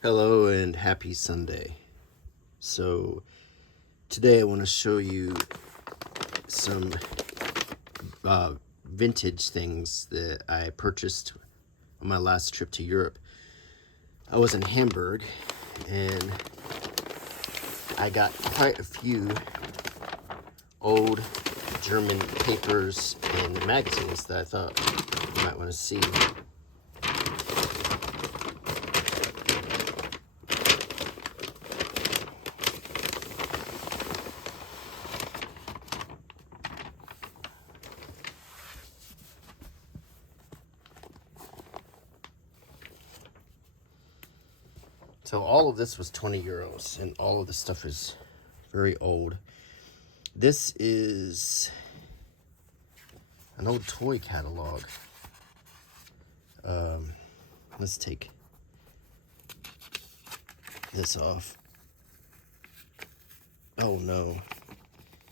Hello and happy Sunday. So today I want to show you some vintage things that I purchased on my last trip to Europe. I was in Hamburg and I got quite a few old German papers and magazines that I thought you might want to see. So all of this was 20 euros, and all of this stuff is very old. This is an old toy catalog. Let's take this off. Oh no,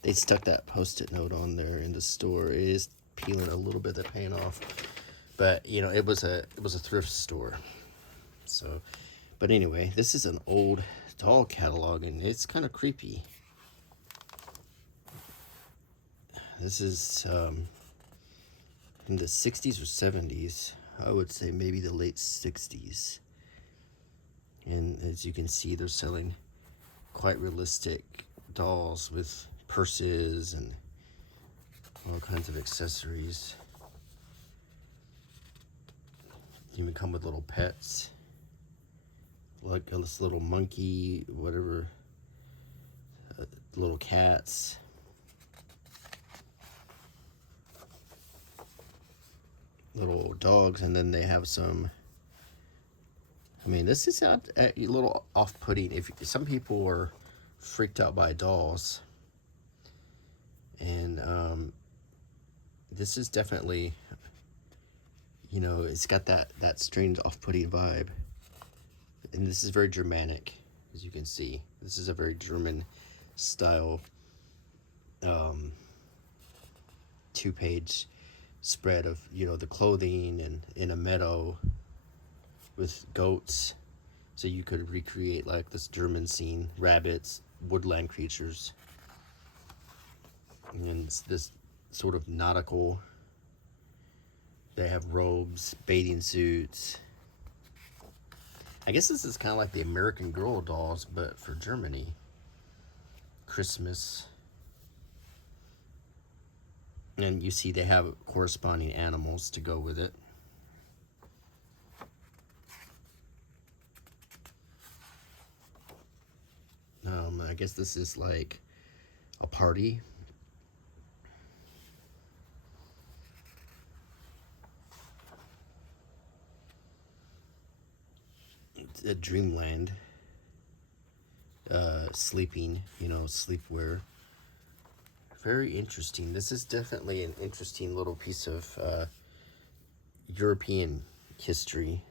they stuck that post-it note on there in the store. It is peeling a little bit of the paint off, but you know, it was a thrift store. So, but anyway, this is an old doll catalog, and it's kind of creepy. This is in the 60s or 70s. I would say maybe the late 60s. And as you can see, they're selling quite realistic dolls with purses and all kinds of accessories. They even come with little pets, like this little monkey, whatever, little cats. Little dogs, and then they have some. I mean, this is a little off-putting. If some people are freaked out by dolls, and this is definitely, you know, it's got that strange off-putting vibe, and this is very Germanic, as you can see. This is a very German style 2-page spread of, you know, the clothing and in a meadow with goats, so you could recreate like this German scene, rabbits, woodland creatures, and this sort of nautical. They have robes, bathing suits. I guess this is kind of like the American Girl dolls, but for Germany. Christmas. And you see they have corresponding animals to go with it. I guess this is like a party. It's a dreamland. Sleeping, you know, sleepwear. Very interesting. This is definitely an interesting little piece of European history.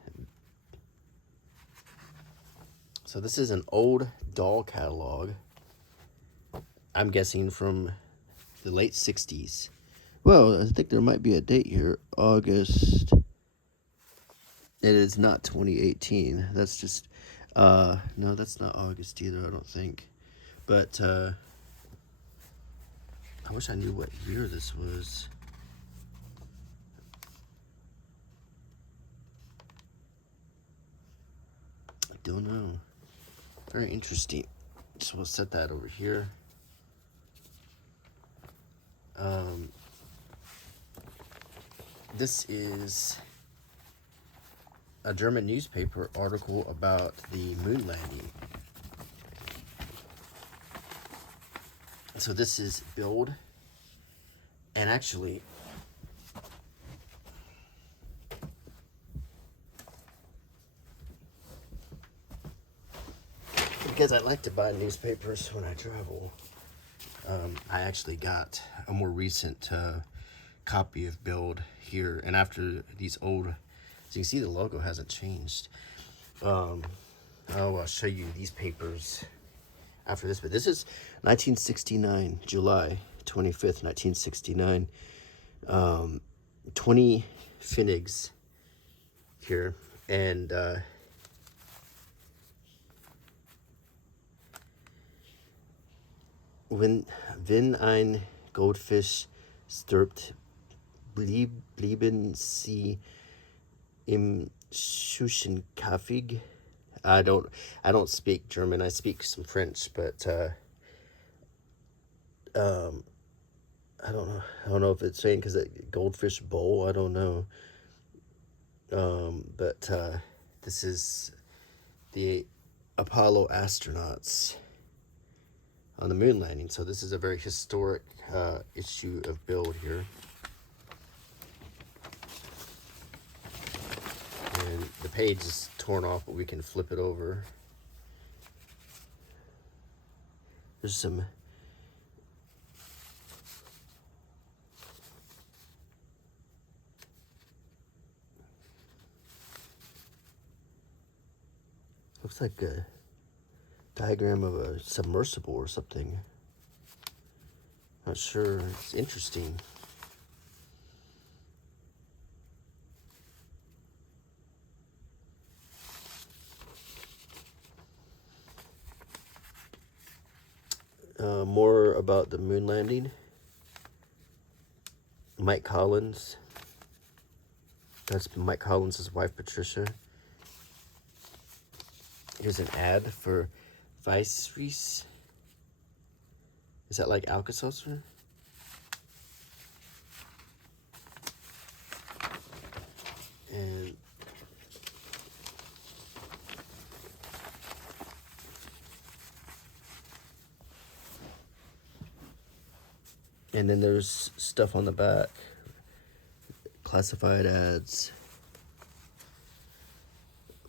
So this is an old doll catalog. I'm guessing from the late 60s. Well, I think there might be a date here. August. It is not 2018. That's just, no, that's not August either, I don't think. But, I wish I knew what year this was. I don't know. Very interesting. So we'll set that over here. This is a German newspaper article about the moon landing. So this is Bild, and actually, because I like to buy newspapers when I travel, I actually got a more recent copy of Bild here, and after these old, so you can see the logo hasn't changed. I'll show you these papers after this, but this is 1969, July 25th, 1969. 20 Finnigs here, and Wenn ein Goldfisch stirbt, blieben sie im Schuschenkäfig. I don't speak German. I speak some French, but I don't know. I don't know if it's saying because goldfish bowl. I don't know. But this is the Apollo astronauts on the moon landing. So this is a very historic issue of Bild here. And the page is torn off, but we can flip it over. There's some looks like a diagram of a submersible or something. Not sure. It's interesting. More about the moon landing. Mike Collins. That's Mike Collins' wife, Patricia. Here's an ad for Weissreis. Is that like Alka-Seltzer? And then there's stuff on the back, classified ads,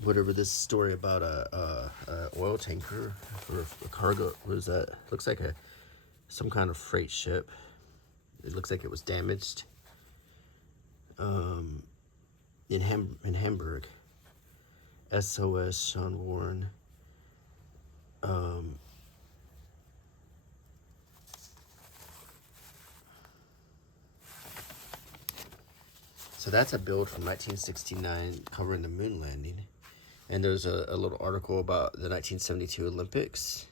whatever. This story about a oil tanker or a cargo. What is that? Looks like some kind of freight ship. It looks like it was damaged. In Hamburg. SOS Sean Warren. So that's a Bild from 1969 covering the moon landing. And there's a little article about the 1972 Olympics.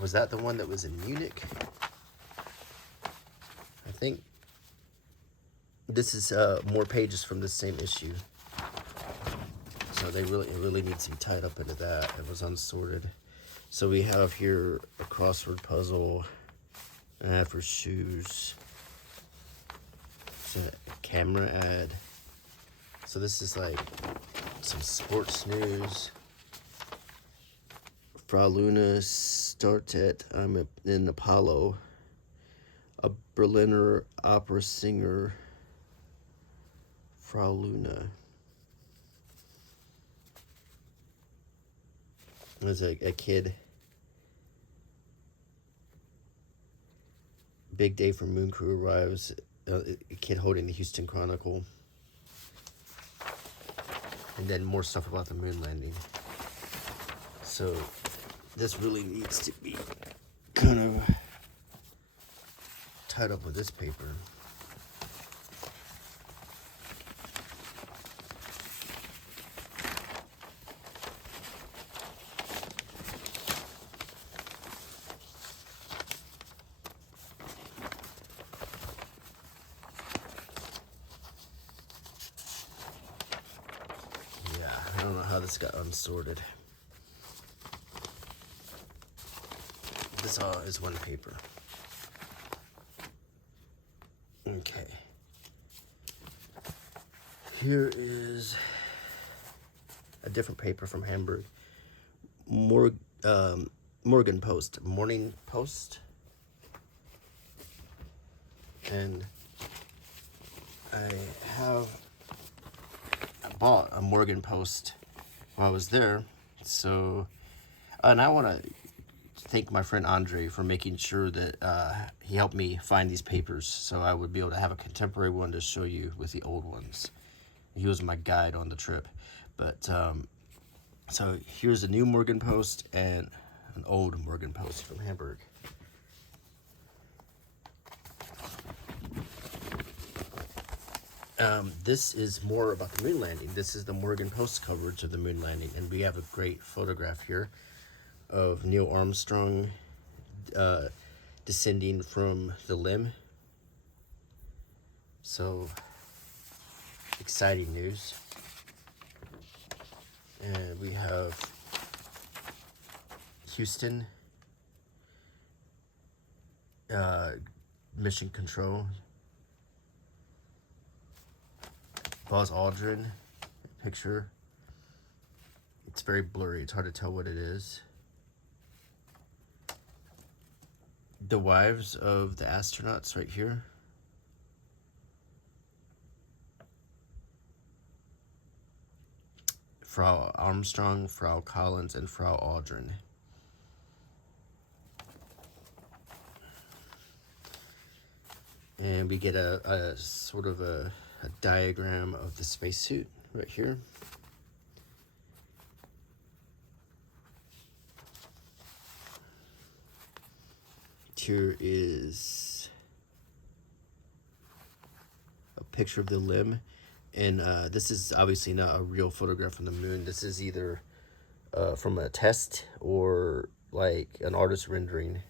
Was that the one that was in Munich? I think this is more pages from the same issue. So it really needs to be tied up into that. It was unsorted. So we have here a crossword puzzle, an ad for shoes, it's a camera ad. So this is like some sports news. Frau Luna startet in Apollo. A Berliner opera singer, Frau Luna. There's a kid. Big day for moon crew arrives. A kid holding the Houston Chronicle. And then more stuff about the moon landing. So this really needs to be kind of tied up with this paper. I don't know how this got unsorted. This all is one paper. Okay. Here is a different paper from Hamburg. MorgenPost. Morning Post. And I bought a MorgenPost while I was there. So, and I want to thank my friend Andre for making sure that he helped me find these papers so I would be able to have a contemporary one to show you with the old ones. He was my guide on the trip. But so here's a new MorgenPost and an old MorgenPost from Hamburg. This is more about the moon landing. This is the MorgenPost coverage of the moon landing, and we have a great photograph here of Neil Armstrong descending from the limb. So exciting news. And we have Houston mission control. Buzz Aldrin picture. It's very blurry. It's hard to tell what it is. The wives of the astronauts right here. Frau Armstrong, Frau Collins, and Frau Aldrin. And we get a sort of a diagram of the spacesuit right here. Here is a picture of the limb. And this is obviously not a real photograph from the moon. This is either from a test or like an artist rendering.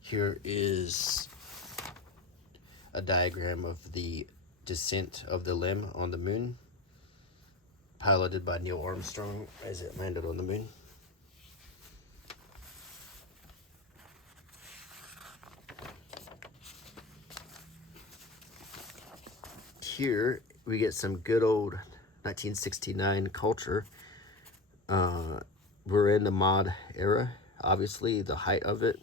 Here is a diagram of the descent of the limb on the moon, piloted by Neil Armstrong as it landed on the moon. Here we get some good old 1969 culture. We're in the mod era, obviously the height of it.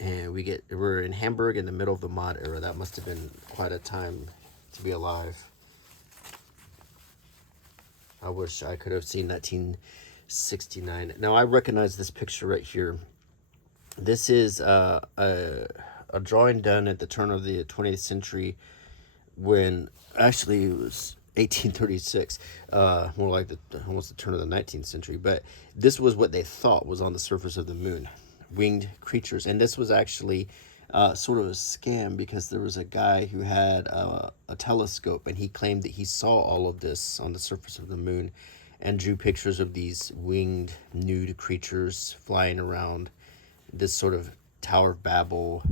And we're in Hamburg in the middle of the mod era. That must have been quite a time to be alive. I wish I could have seen 1969. Now I recognize this picture right here. This is a drawing done at the turn of the 20th century, when actually it was 1836, more like almost the turn of the 19th century. But this was what they thought was on the surface of the moon. Winged creatures. And this was actually sort of a scam, because there was a guy who had a telescope, and he claimed that he saw all of this on the surface of the moon and drew pictures of these winged nude creatures flying around this sort of Tower of Babel,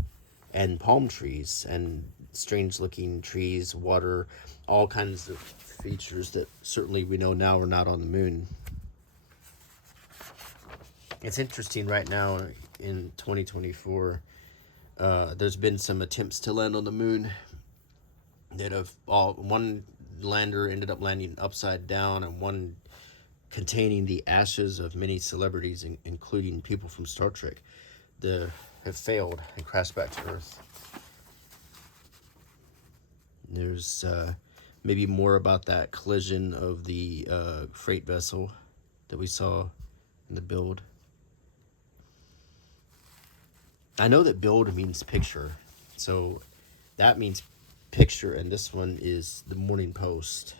and palm trees and strange looking trees, water, all kinds of features that certainly we know now are not on the moon. It's interesting right now in 2024, there's been some attempts to land on the moon that one lander ended up landing upside down, and one containing the ashes of many celebrities, including people from Star Trek, that have failed and crashed back to Earth. There's maybe more about that collision of the freight vessel that we saw in the Bild. I know that Bild means picture, so that means picture, and this one is the Morning Post.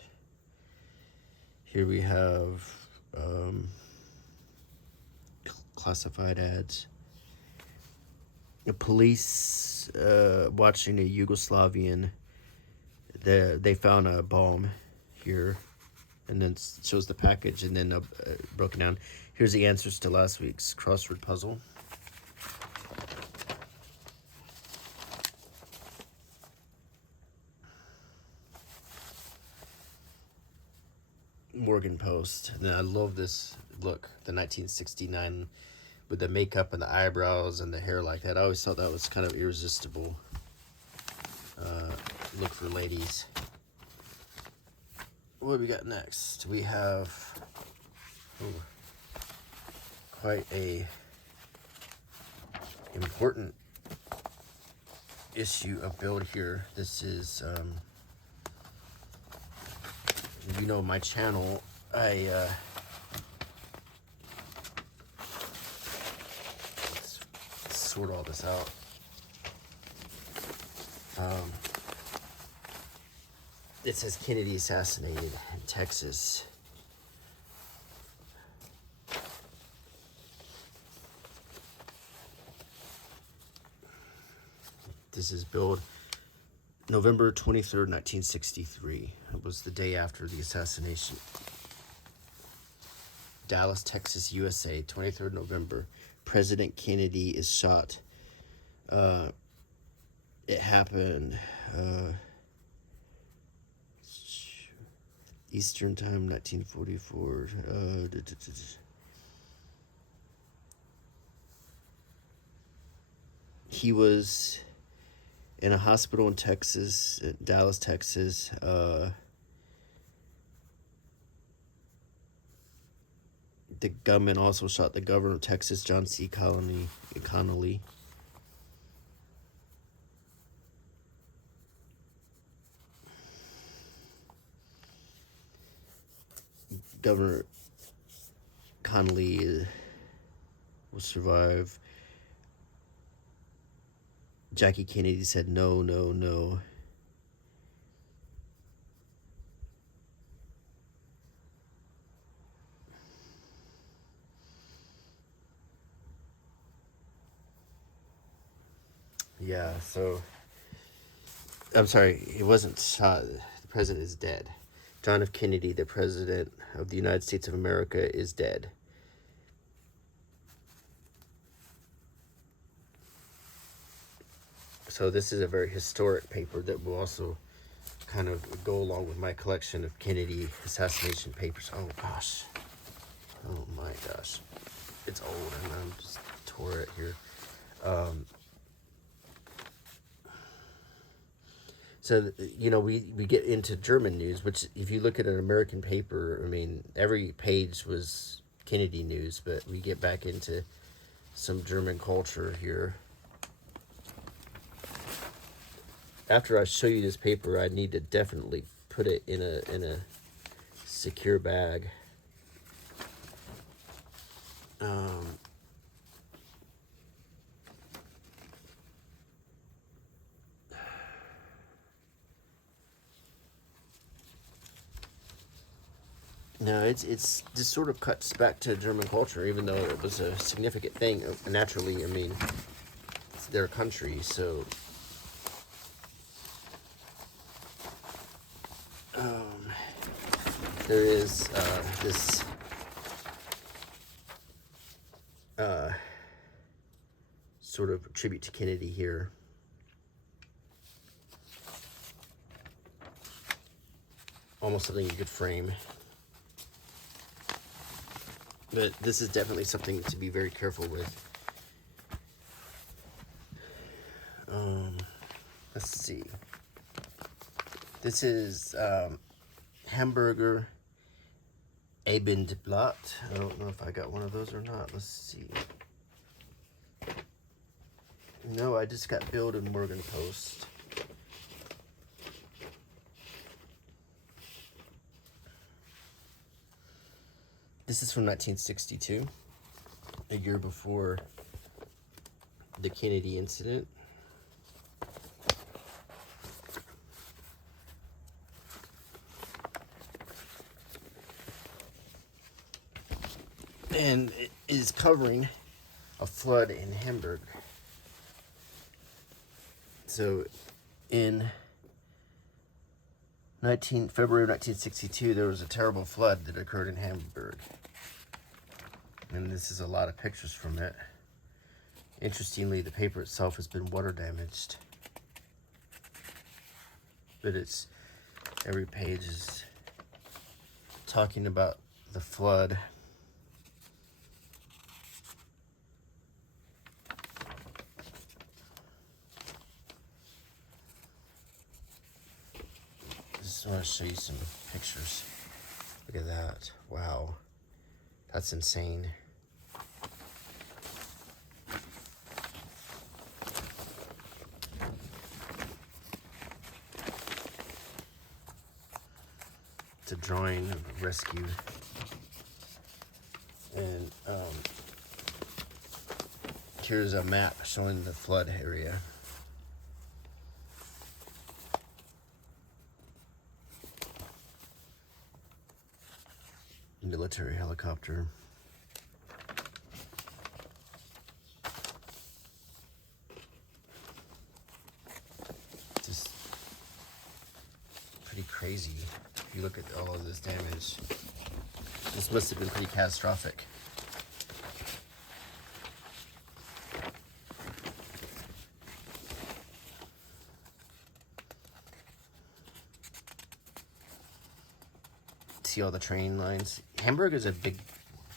Here we have classified ads. The police watching a Yugoslavian. They found a bomb here, and then shows the package, and then broken down. Here's the answers to last week's crossword puzzle. MorgenPost. And I love this look, the 1969, with the makeup and the eyebrows and the hair like that. I always thought that was kind of irresistible look for ladies. What do we got next? We have quite a important issue of Bild here. This is you know, my channel, I let's sort all this out. It says Kennedy assassinated in Texas. This is Bild November 23rd, 1963. It was the day after the assassination. Dallas, Texas, USA, 23rd November. President Kennedy is shot. It happened Eastern Time, 1944. He was in a hospital in Texas, Dallas, Texas. The gunman also shot the governor of Texas, John C. Connolly. Governor Connolly will survive. Jackie Kennedy said no, no, no. Yeah, so I'm sorry, it wasn't shot. The president is dead. John F. Kennedy, the president of the United States of America, is dead. So this is a very historic paper that will also kind of go along with my collection of Kennedy assassination papers. Oh gosh. Oh my gosh. It's old and I'm just tore it here. So, you know, we get into German news, which if you look at an American paper, I mean, every page was Kennedy news, but we get back into some German culture here. After I show you this paper, I need to definitely put it in a secure bag. No, it's just sort of cuts back to German culture, even though it was a significant thing. Naturally, I mean, it's their country, so there is this sort of tribute to Kennedy here. Almost something you could frame. But this is definitely something to be very careful with. Let's see. This is Hamburger Abendblatt. I don't know if I got one of those or not. Let's see. No, I just got Bild and MorgenPost. This is from 1962, a year before the Kennedy incident. And it is covering a flood in Hamburg. So in February of 1962, there was a terrible flood that occurred in Hamburg. And this is a lot of pictures from it. Interestingly, the paper itself has been water damaged. But every page is talking about the flood. I want to show you some pictures. Look at that. Wow. That's insane. It's a drawing of a rescue. And here's a map showing the flood area. Military helicopter. Just pretty crazy. If you look at all of this damage, this must have been pretty catastrophic. See all the train lines. Hamburg is a big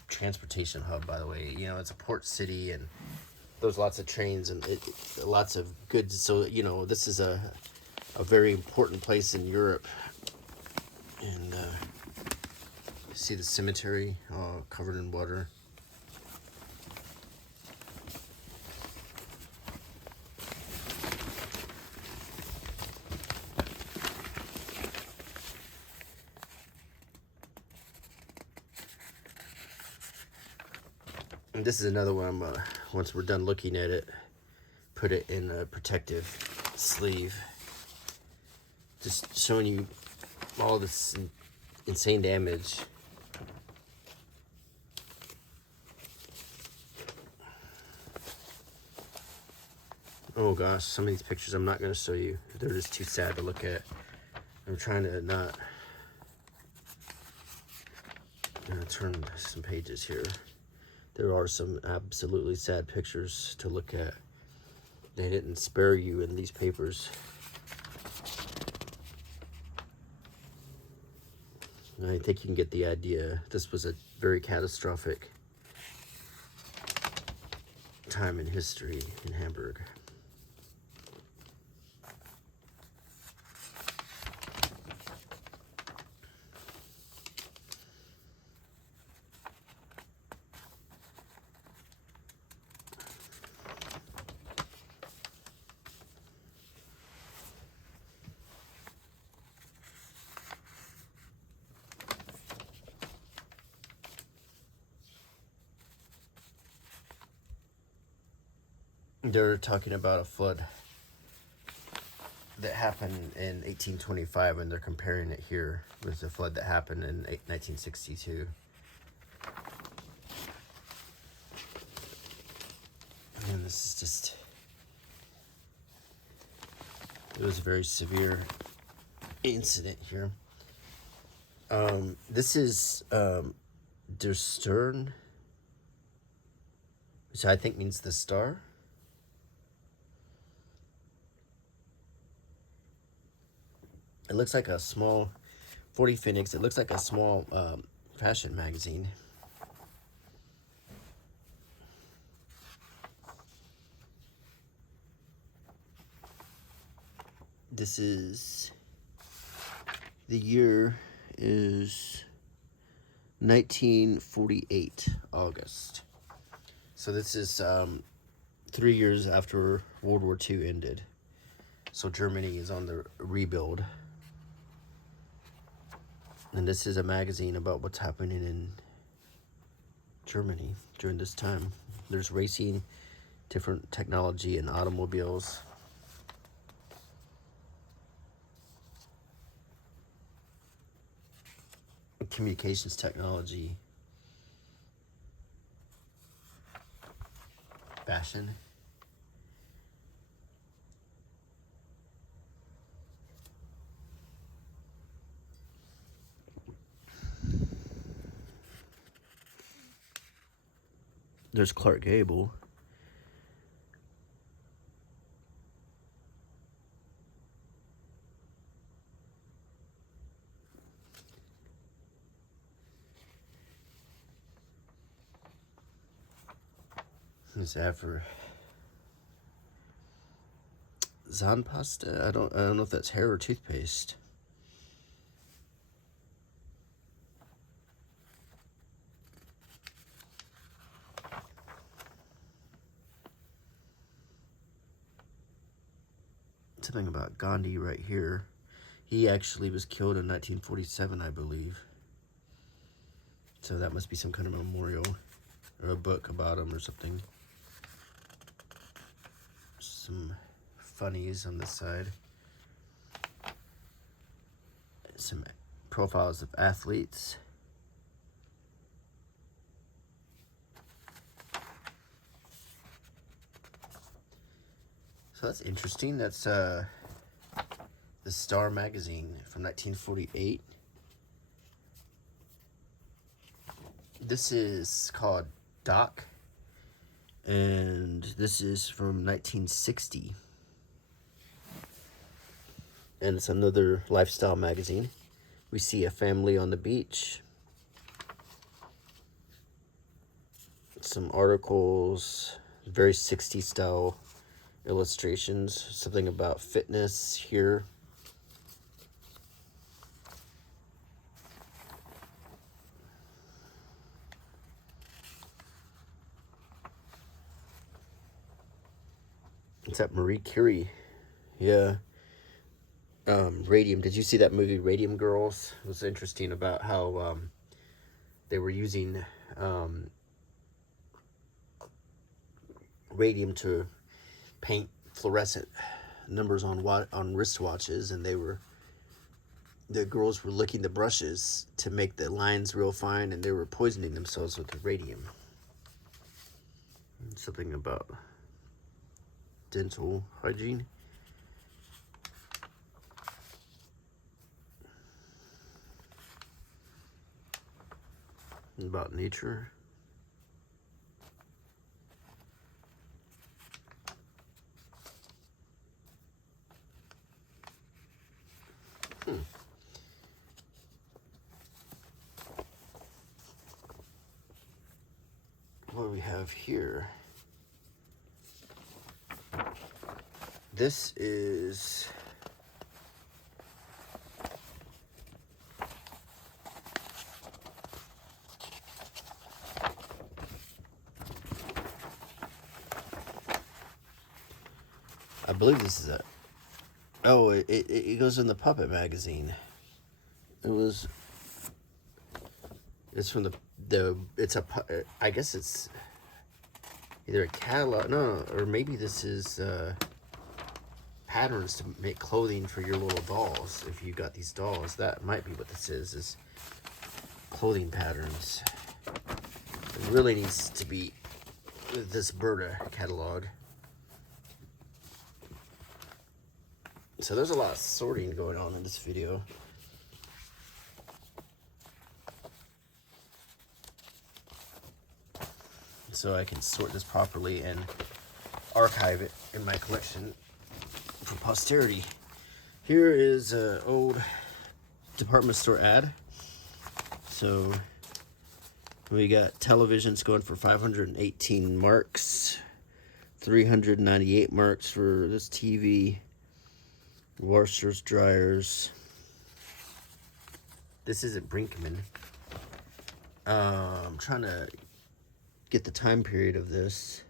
transportation hub, by the way. You know, it's a port city, and there's lots of trains and lots of goods. So, you know, this is a very important place in Europe. And see the cemetery all covered in water. And this is another one. Once we're done looking at it, put it in a protective sleeve. Just showing you all this insane damage. Oh gosh, some of these pictures I'm not going to show you. They're just too sad to look at. I'm trying to not turn some pages here. There are some absolutely sad pictures to look at. They didn't spare you in these papers. I think you can get the idea. This was a very catastrophic time in history in Hamburg. They're talking about a flood that happened in 1825, and they're comparing it here with the flood that happened in 1962. And this is just, it was a very severe incident here. This is Der Stern, which I think means the star. It looks like a small 40 Phoenix. It looks like a small fashion magazine. This is, the year is 1948, August. So this is 3 years after World War II ended. So Germany is on the rebuild. And this is a magazine about what's happening in Germany during this time. There's racing, different technology, and automobiles. Communications technology. Fashion. There's Clark Gable. This ad for Zahnpasta. I don't know if that's hair or toothpaste. Something about Gandhi right here. He actually was killed in 1947, I believe. So that must be some kind of memorial or a book about him or something. Some funnies on this side. Some profiles of athletes. So that's interesting. That's the Star magazine from 1948. This is called Doc, and this is from 1960. And it's another lifestyle magazine. We see a family on the beach. Some articles, very 60s style illustrations, something about fitness here. It's that Marie Curie. Yeah. Radium. Did you see that movie Radium Girls? It was interesting about how they were using radium to paint fluorescent numbers on wristwatches, and the girls were licking the brushes to make the lines real fine, and they were poisoning themselves with the radium. Something about dental hygiene. About nature. What do we have here? This is I believe this is it goes in the Puppet magazine. It's from I guess it's either a catalog, or maybe this is patterns to make clothing for your little dolls. If you got these dolls, that might be what this is clothing patterns. It really needs to be this Berta catalog. So there's a lot of sorting going on in this video. So I can sort this properly and archive it in my collection for posterity. Here is an old department store ad. So we got televisions going for 518 marks, 398 marks for this TV, washers, dryers. This isn't Brinkman. I'm trying to get the time period of this.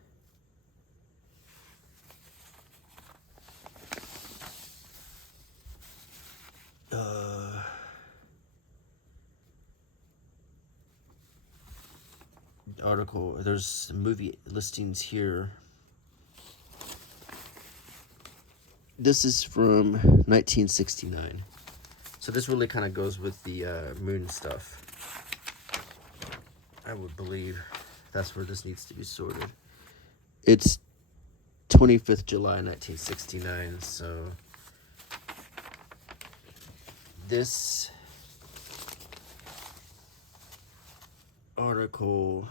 Article, there's movie listings here. This is from 1969. So this really kind of goes with the moon stuff. I would believe that's where this needs to be sorted. It's 25th July 1969, so this article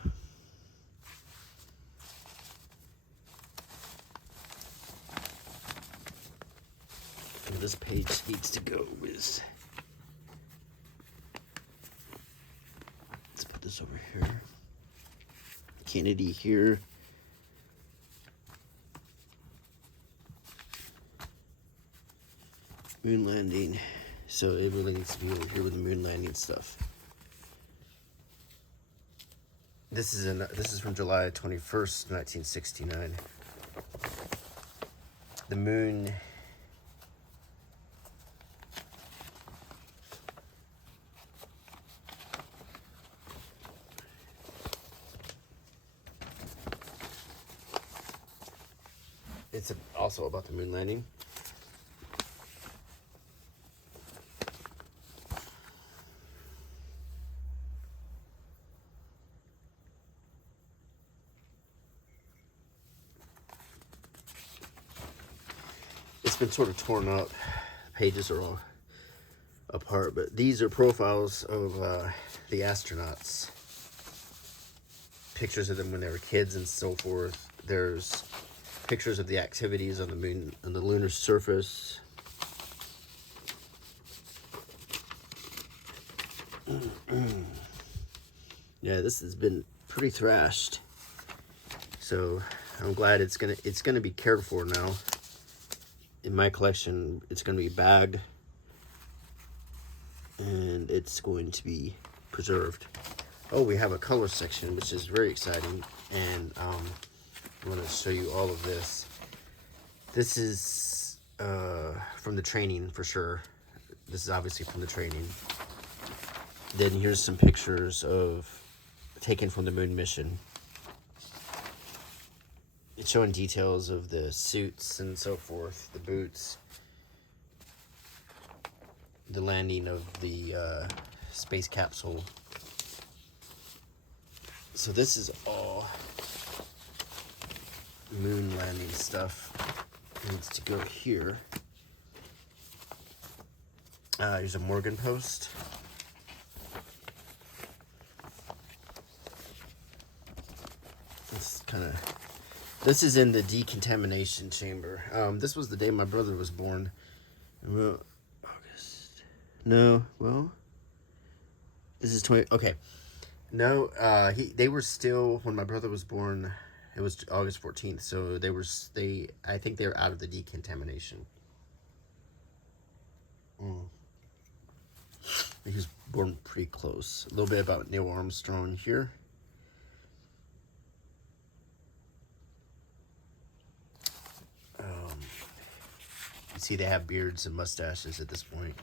and this page needs to go with, let's put this over here, Kennedy here, moon landing. So it really needs to be over here with the moon landing stuff. This is from July 21st, 1969. The moon it's also about the moon landing. It's been sort of torn up. pages are all apart, but these are profiles of the astronauts. Pictures of them when they were kids and so forth. There's pictures of the activities on the moon, on the lunar surface. Yeah, this has been pretty thrashed. So I'm glad it's gonna be cared for now. In my collection, it's gonna be bagged and it's going to be preserved. Oh, we have a color section, which is very exciting, and I'm going to show you all of this. This is from the training for sure. This is obviously from the training. Then here's some pictures of taken from the moon mission. It's showing details of the suits and so forth, the boots, the landing of the space capsule. So this is all moon landing stuff. It needs to go here. Here's a MorgenPost. This is in the decontamination chamber. This was the day my brother was born. Well, August. No, well, this is 20. Okay. No, they were still, when my brother was born, it was August 14th, so I think they were out of the decontamination. He was born pretty close. A little bit about Neil Armstrong here. You see they have beards and mustaches at this point.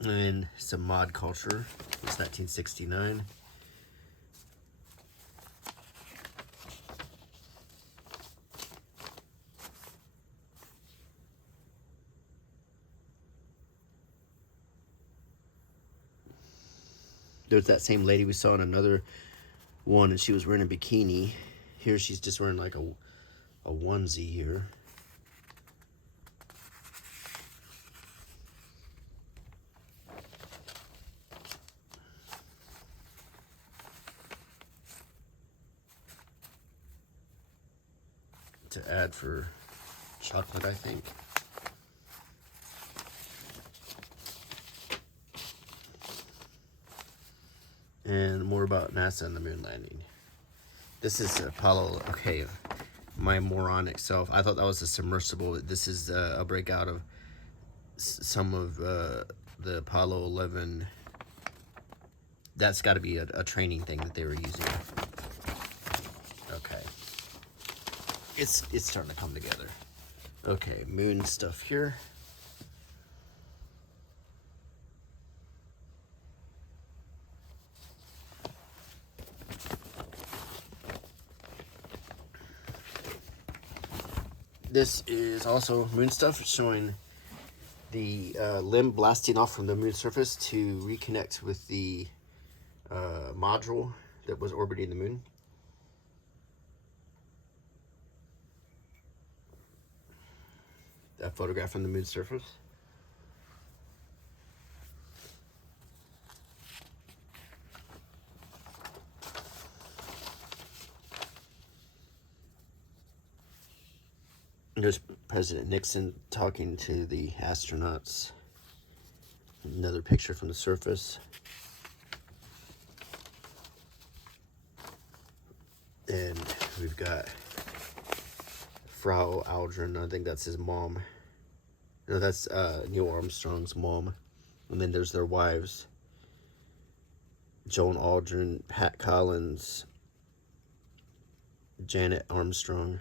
And some mod culture. It's 1969. There's that same lady we saw in another one, and she was wearing a bikini. Here she's just wearing like a onesie here. To add for chocolate, I think. And more about NASA and the moon landing. This is Apollo. Okay, my moronic self. I thought that was a submersible. This is a breakout of some of the Apollo 11. That's got to be a training thing that they were using. Okay. It's starting to come together. Okay, moon stuff here. This is also moon stuff, showing the limb blasting off from the moon surface to reconnect with the module that was orbiting the moon. That photograph from the moon surface. There's President Nixon talking to the astronauts. Another picture from the surface. And we've got Frau Aldrin, I think that's his mom. No, that's Neil Armstrong's mom. And then there's their wives. Joan Aldrin, Pat Collins, Janet Armstrong.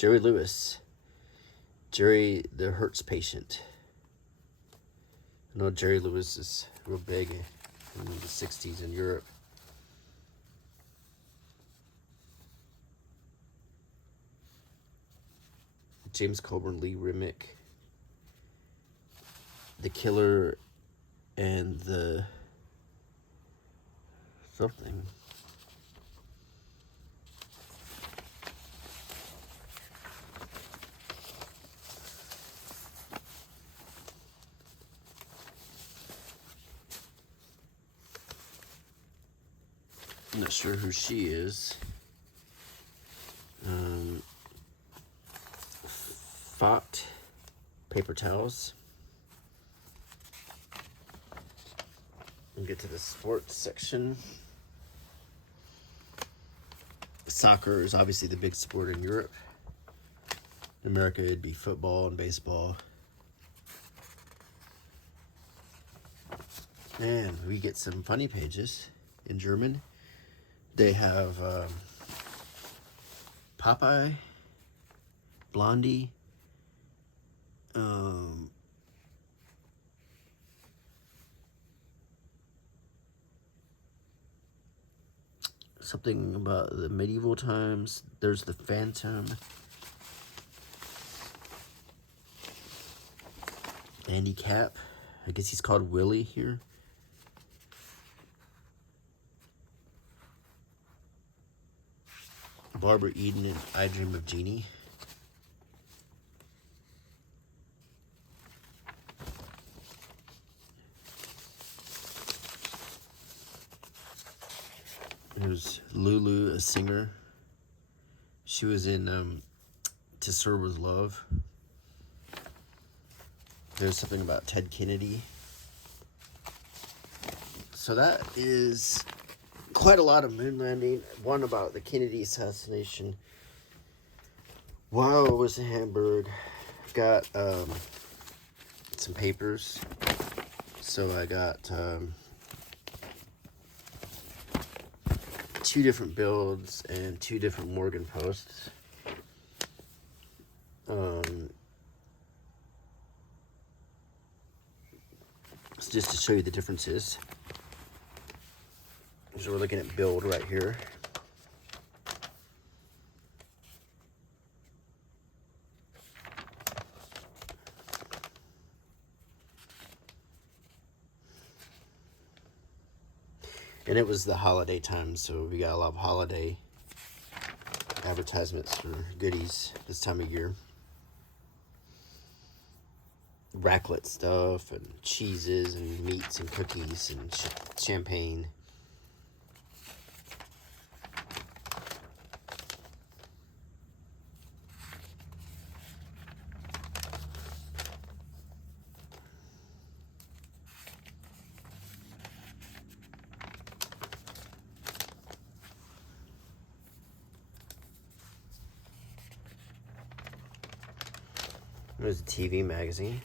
Jerry Lewis. Jerry the Hertz patient. I know Jerry Lewis is real big in the 60s in Europe. James Coburn, Lee Remick. The Killer and the something. I'm not sure who she is. Fought paper towels. We'll get to the sports section. Soccer is obviously the big sport in Europe. In America, it'd be football and baseball. And we get some funny pages in German. They have Popeye, Blondie, something about the medieval times. There's the Phantom. Andy Cap. I guess he's called Willie here. Barbara Eden and I Dream of Jeannie. There's Lulu, a singer. She was in To Serve With Love. There's something about Ted Kennedy. So that is quite a lot of moon landing. One about the Kennedy assassination. While I was in Hamburg, got some papers. So I got 2 different Bilds and 2 different MorgenPosts. So just to show you the differences. So we're looking at Bild right here. And it was the holiday time, so we got a lot of holiday advertisements for goodies this time of year. Raclette stuff and cheeses and meats and cookies and champagne. There's a TV magazine.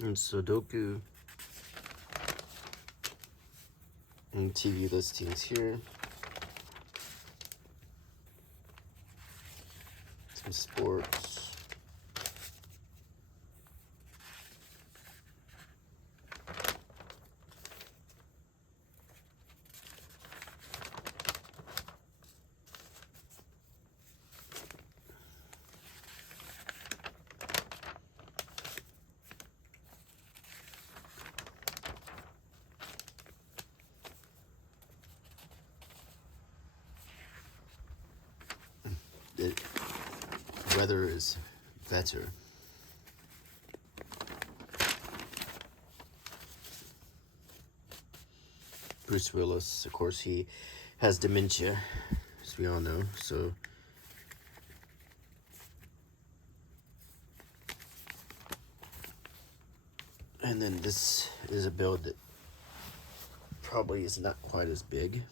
And Sudoku. And TV listings here. Some sports. weather is better. Bruce Willis, of course, he has dementia, as we all know, so and then this is a build that probably is not quite as big.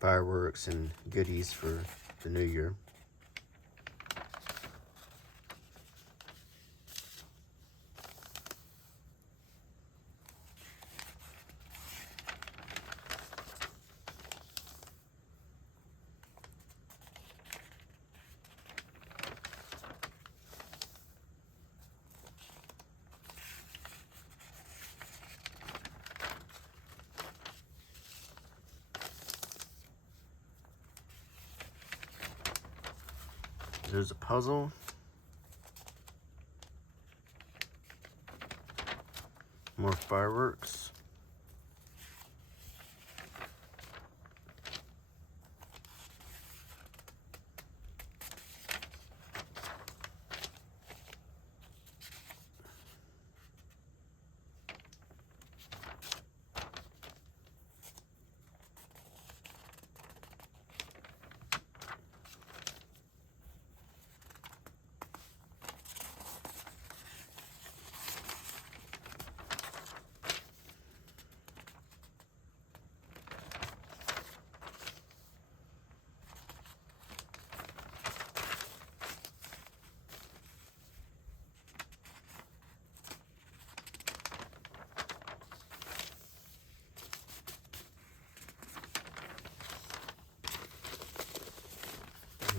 Fireworks and goodies for the new year. There's a puzzle. More fireworks.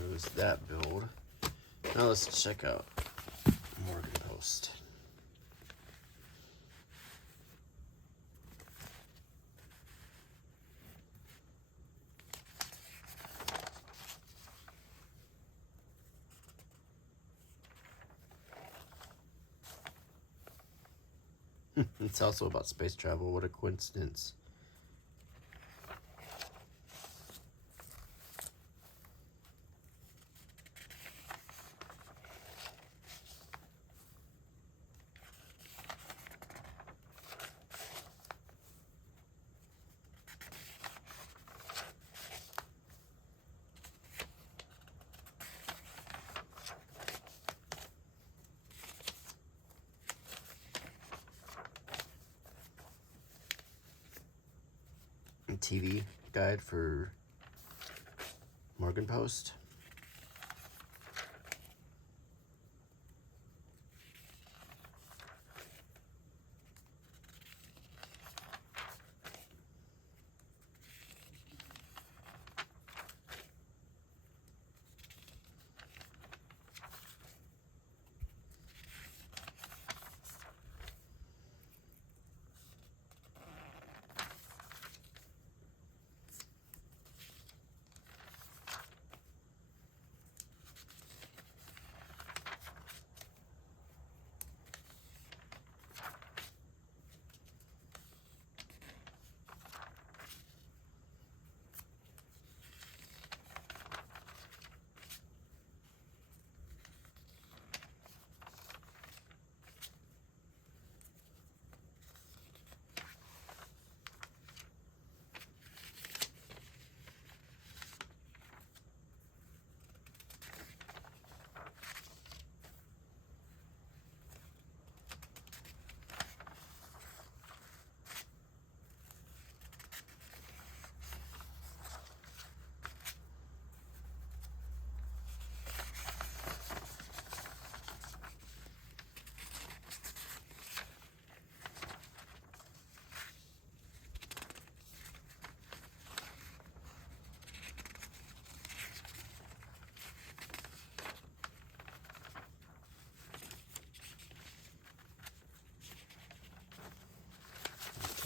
There's that build. Now let's check out MorgenPost. It's also about space travel. What a coincidence. TV guide for MorgenPost.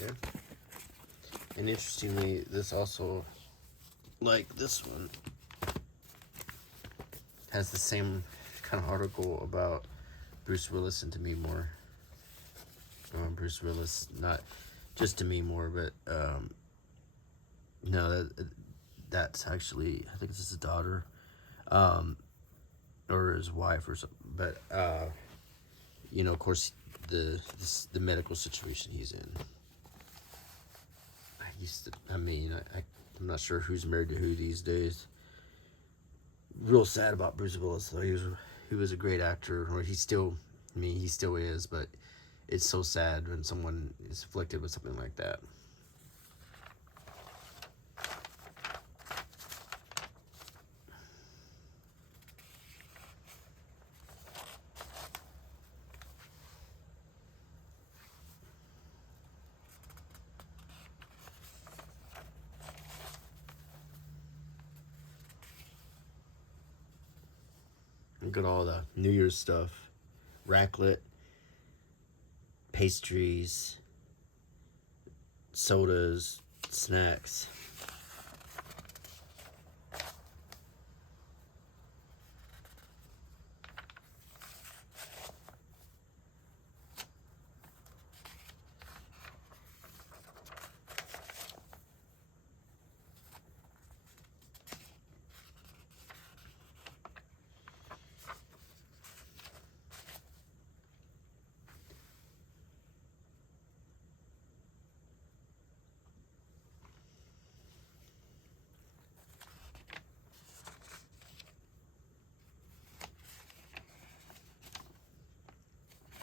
Okay. And interestingly, this also like this one has the same kind of article about Bruce Willis and Demi Moore. Bruce Willis, not just Demi Moore, but no, that's actually, I think it's his daughter, or his wife or something. But you know, of course, the medical situation he's in. I'm not sure who's married to who these days. Real sad about Bruce Willis, though. He was a great actor, or he still is, but it's so sad when someone is afflicted with something like that. Look at all the New Year's stuff. Raclette, pastries, sodas, snacks.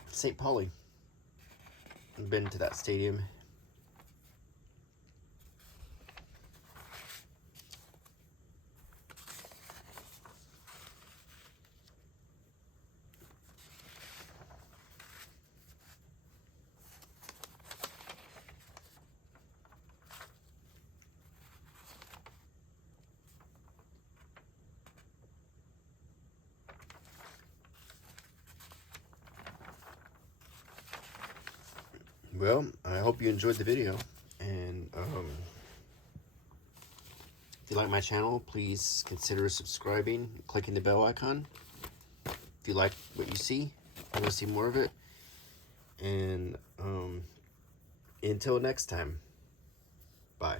St. Pauli. I've been to that stadium. Well, I hope you enjoyed the video, and if you like my channel, please consider subscribing, clicking the bell icon. If you like what you see, I want to see more of it, and until next time, bye.